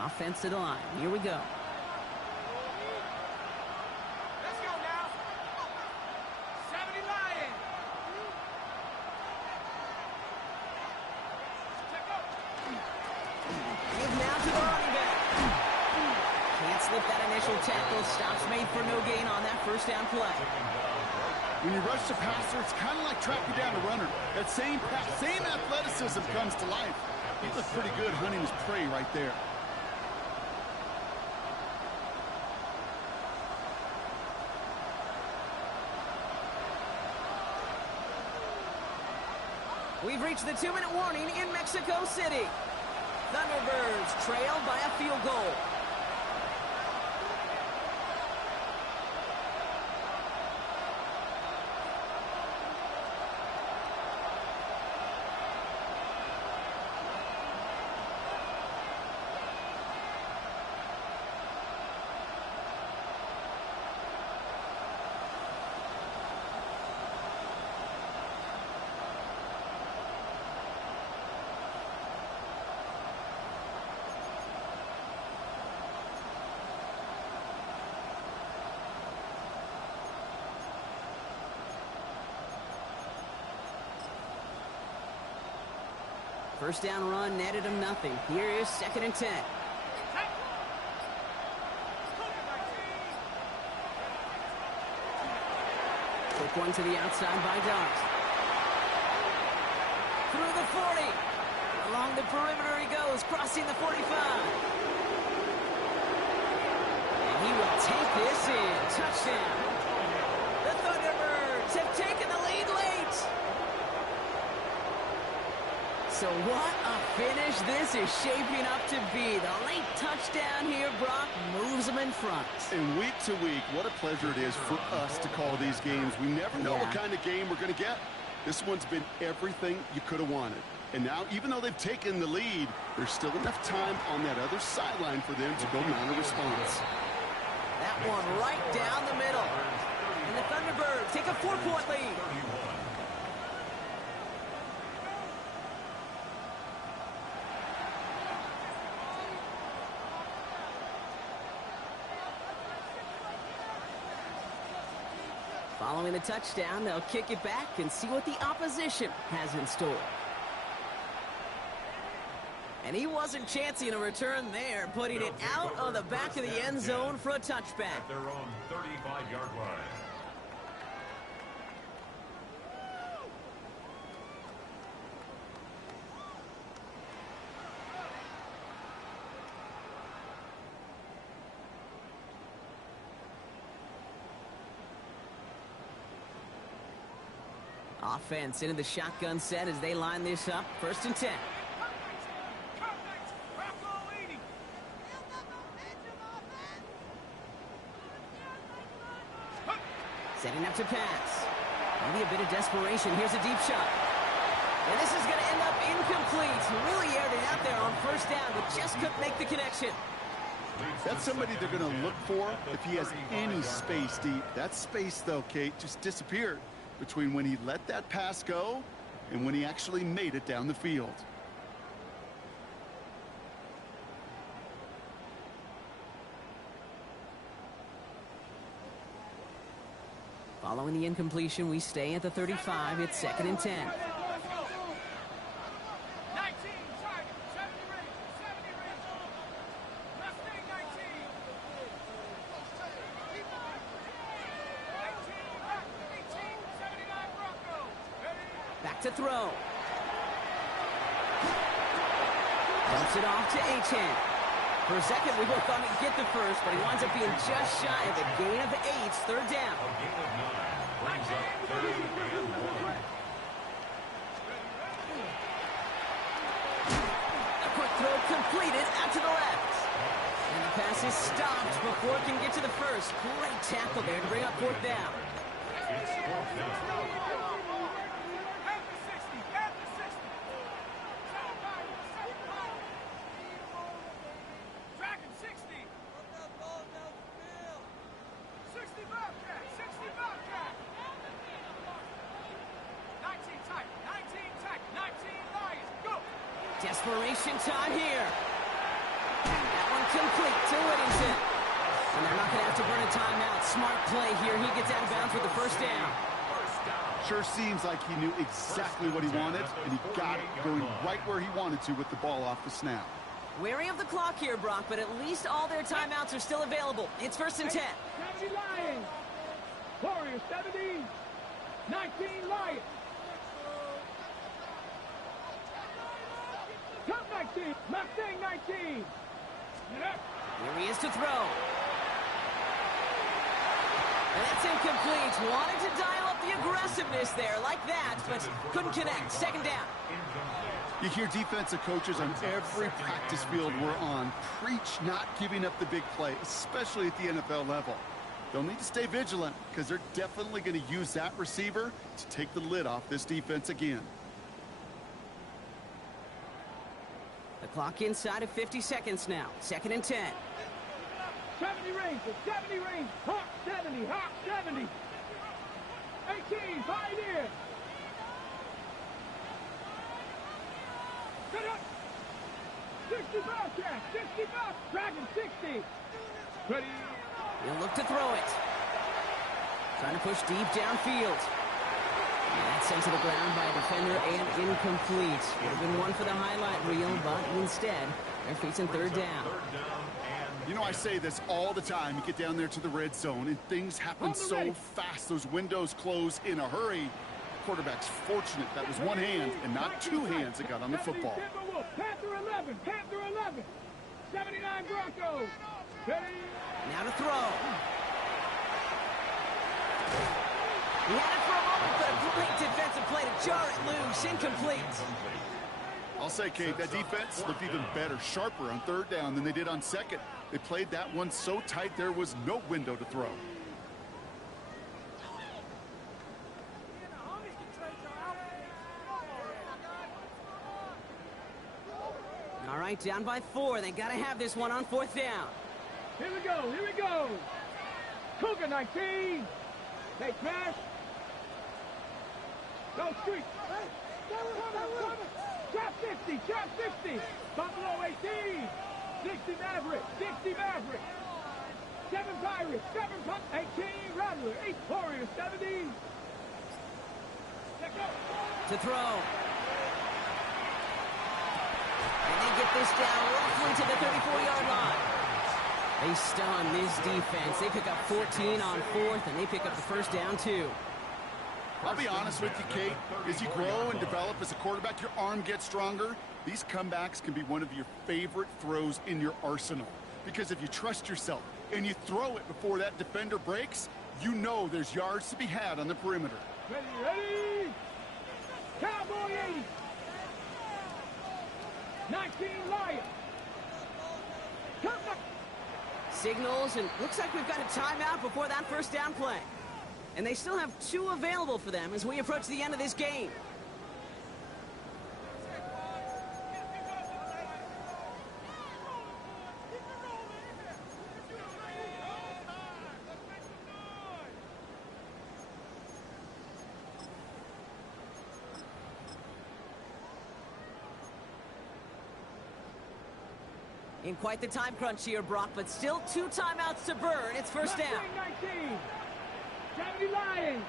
Offense to the line. Here we go. Let's go now. 70 Lion. Check up. Give now to the running back. Can't slip that initial tackle. Stops made for no gain on that first down play. When you rush the passer, it's kind of like tracking down a runner. That same athleticism comes to life. He looked pretty good hunting his prey right there. We've reached the 2-minute warning in Mexico City. Thunderbirds trail by a field goal. First down run netted him nothing. Here is 2nd and 10. Quick one to the outside by Dart. Through the 40. Along the perimeter he goes, crossing the 45. And he will take this in. Touchdown. The Thunderbirds have taken the lead late. So what a finish this is shaping up to be. The late touchdown here, Brock, moves them in front. And week to week, what a pleasure it is for us to call these games. We never know what kind of game we're going to get. This one's been everything you could have wanted. And now, even though they've taken the lead, there's still enough time on that other sideline for them to go mount a response. That one right down the middle. And the Thunderbirds take a 4-point lead. Following the touchdown, they'll kick it back and see what the opposition has in store. And he wasn't chancing a return there, putting it out of the back of the end zone for a touchback. At their own 35-yard line. Offense into the shotgun set as they line this up. 1st and 10. Setting up to pass. Maybe a bit of desperation. Here's a deep shot. And this is going to end up incomplete. Really aired it out there on 1st down, but just couldn't make the connection. That's somebody they're going to look for if he has any space deep. That space, though, Kate, just disappeared between when he let that pass go and when he actually made it down the field. Following the incompletion, we stay at the 35. It's 2nd and 10. 19, target, 70 range. Mustang 19. 18, 79 Broncos. Back to throw. Dumps it off to A-10. For a second, we both thought he'd get the first, but he winds up being just shy of a gain of 8. 3rd down. A gain of 9 brings up 3rd and 1. A quick throw completed out to the left. And the pass is stopped before it can get to the first. Great tackle there to bring up 4th down. It's 4th down. At the 60, at the 60. Dragon 60. 60 Bobcat, 60 Bobcat. 19 tight, 19 tight, 19 Lions, go. Desperation time here. That one complete to Whittington. And they're not going to have to burn a timeout. Smart play here. He gets out of bounds with the 1st down. Sure seems like he knew exactly what he wanted, and he got it going right where he wanted to with the ball off the snap. Wary of the clock here, Brock, but at least all their timeouts are still available. It's 1st and 10. 70 Lions. Warriors 70. 19 Lions. Cup 19. Mustang 19. Here he is to throw. And that's incomplete. Wanted to dial up the aggressiveness there like that, but couldn't connect. 2nd down. You hear defensive coaches on every practice field we're on preach not giving up the big play, especially at the NFL level. They'll need to stay vigilant because they're definitely going to use that receiver to take the lid off this defense again. The clock inside of 50 seconds now. 2nd and 10. 70 range, 70 range. Hawk 70, Hawk 70. 18, Pioneer. Cut up. 60 Bobcat, 60 Bob. Dragon 60. Ready. He'll look to throw it. Trying to push deep downfield. That's sent to the ground by a defender and incomplete. Would have been one for the highlight reel, but instead, they're facing third down. You know, I say this all the time. You get down there to the red zone, and things happen so fast. Those windows close in a hurry. The quarterback's fortunate that was one hand and not two hands that got on the football. Panther 11, Panther 11, 79 Broncos. Ready? Now to throw. He had it for a moment, but a great defensive play to jar it loose. Incomplete. I'll say, Kate, that defense looked even better, sharper on third down than they did on second. They played that one so tight there was no window to throw. All right, down by 4. They got to have this one on fourth down. Here we go, here we go. Cougar 19. Take pass. Go street. Trap 50, trap 50. Buffalo 18. 60 Maverick, 60 Maverick. 7 Pirates, 7 Pirates, 18 Rattler, 8 Warriors, 70. Let's go. To throw. And they get this down roughly to the 34-yard line. They stun this defense. They pick up 14 on fourth, and they pick up the first down, too. I'll be honest with you, Kate. As you grow and develop as a quarterback, your arm gets stronger. These comebacks can be one of your favorite throws in your arsenal. Because if you trust yourself and you throw it before that defender breaks, you know there's yards to be had on the perimeter. Ready, ready. Cowboy 80. 19 Lions. Come back. Signals, and looks like we've got a timeout before that first down play. And they still have 2 available for them as we approach the end of this game. In quite the time crunch here, Brock, but still 2 timeouts to burn. It's first down. 19. 70 Lions.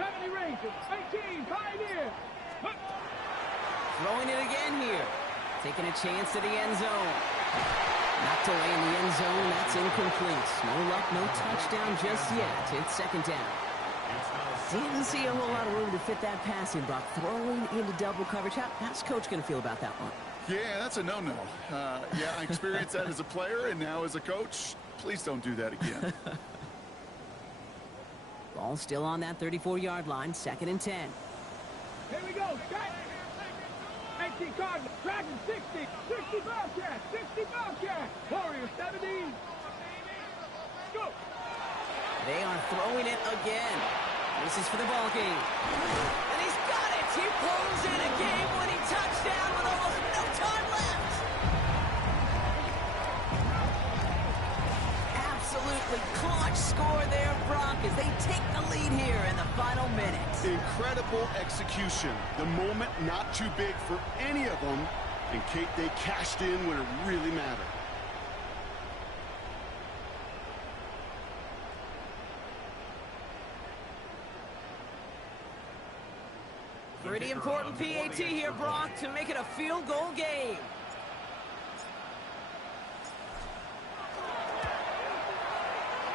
70 Rangers. 18 Pioneers. Throwing it again here. Taking a chance to the end zone. Knocked away in the end zone. That's incomplete. No luck, no touchdown just yet. It's second down. Didn't see a whole lot of room to fit that pass in, Brock. Throwing into double coverage. How's Coach going to feel about that one? Yeah, that's a no-no. Yeah, I experienced that as a player and now as a coach. Please don't do that again. Ball still on that 34-yard line, second and 10. Here we go. 18 Cardinals. Dragon 60. 60 Bobcats. 60 Bobcats. Warriors 70. Go. They are throwing it again. This is for the ball game. And he's got it. He pulls in a game-winning touchdown with almost no time left. Absolutely clutch score there, Brock, as they take the lead here in the final minutes. Incredible execution. The moment not too big for any of them. And Kate, they cashed in when it really mattered. Pretty important PAT here, Brock, to make it a field goal game.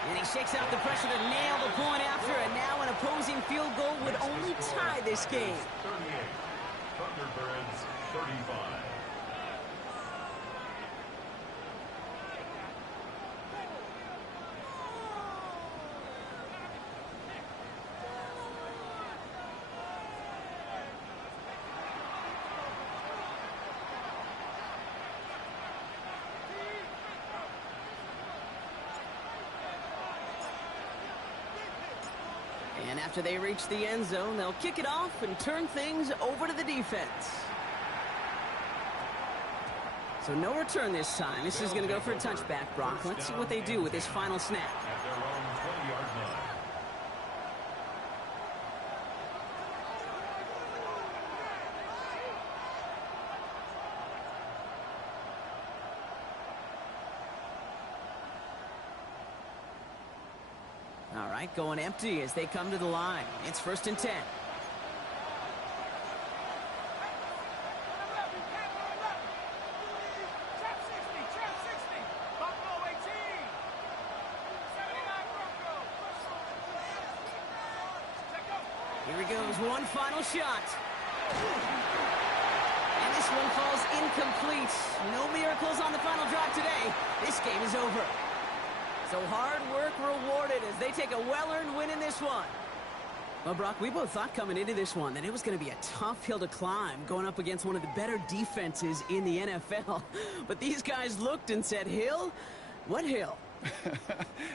And he shakes out the pressure to nail the point after, and now an opposing field goal would only tie this game. 38. Thunderbirds 35. And after they reach the end zone, they'll kick it off and turn things over to the defense. So no return this time. This is going to go for a touchback, Brock. Let's see what they do with this final snap. At their own 20-yard line. All right, right, going empty as they come to the line. It's 1st and 10. Here he goes, one final shot. And this one falls incomplete. No miracles on the final drive today. This game is over. So hard work rewarded as they take a well-earned win in this one. Well, Brock, we both thought coming into this one that it was going to be a tough hill to climb going up against one of the better defenses in the NFL. But these guys looked and said, hill? What hill?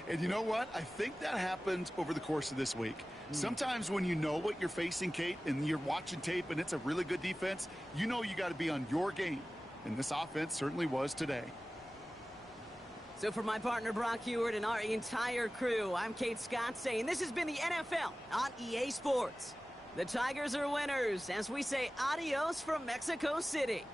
And you know what? I think that happened over the course of this week. Sometimes when you know what you're facing, Kate, and you're watching tape and it's a really good defense, you know you got to be on your game. And this offense certainly was today. So for my partner Brock Heward and our entire crew, I'm Kate Scott saying this has been the NFL on EA Sports. The Tigers are winners as we say adios from Mexico City.